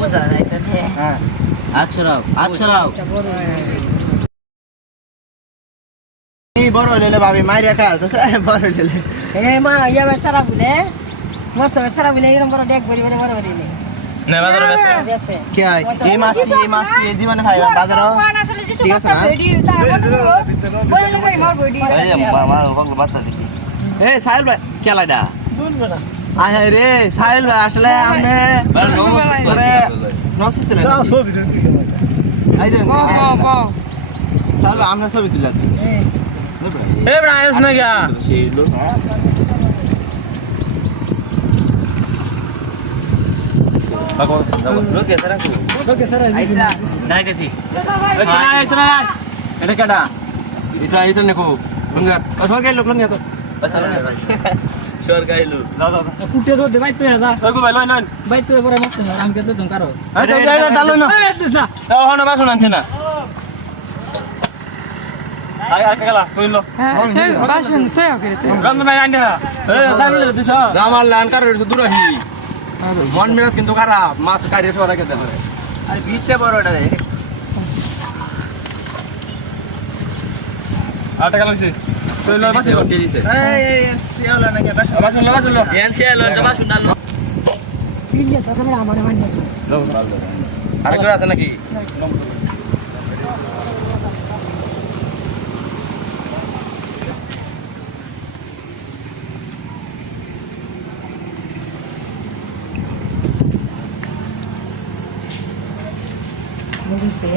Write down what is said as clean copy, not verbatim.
বোঝা যায় তো নে হ্যাঁ আচ্ছা রাও এই বড় হইলে ভাবি মাইরা খায় তো বড় হইলে এ মা ইয়া বেস্তারা বলে মস্ত বেস্তারা বলে এরকম বড় ডেক ভরি বড় ভরি নে না বাজারে বেসে কি হয় এই মাছটি এই জীবনে খাই বাজারে ঠিক আছে না বলে লাগি মার বডি এই মা ওগুলো বাতা দেখি এই সাহেব ভাই কেলাডা আয় হায় রে সাহেল ভাই আসলে আমি পরে নষ্ট ছিলেন ছবি তুলছি এই যে মা সাহেল ভাই আমরা ছবি তুলে যাচ্ছি এ ব্রায়াস না গা Bago, look at that. Okay sir আইসা Naik ke sini. Ada kada? Itu ni ko. Lungat. Oh, okay, look lungat. Basta lungat. Sure guy lu. কুটে তো দেবাই তো না Aku balik loin. বাই তো পরে মস্ত না আমি তো দম কারো Ada dalu no. না Oh, hono basu nanti na. Ay, kala, tuin lo. হ্যাঁ সেই বাসন তো করেছে Ram mai anda. Eh, sana le bisa. Gamal lan karo itu durahi. Mon miras kintu kharap. Mas kari suara kita. আর বিচতে বড়টা রে Ada kalau sih. Tuin lo basu. এই সিয়ালা নাকি বাস Basu lo. Yan siya lo, basu na lo. পিলে তো camera আমারে মানে Ada kira sana ki. বুঝতে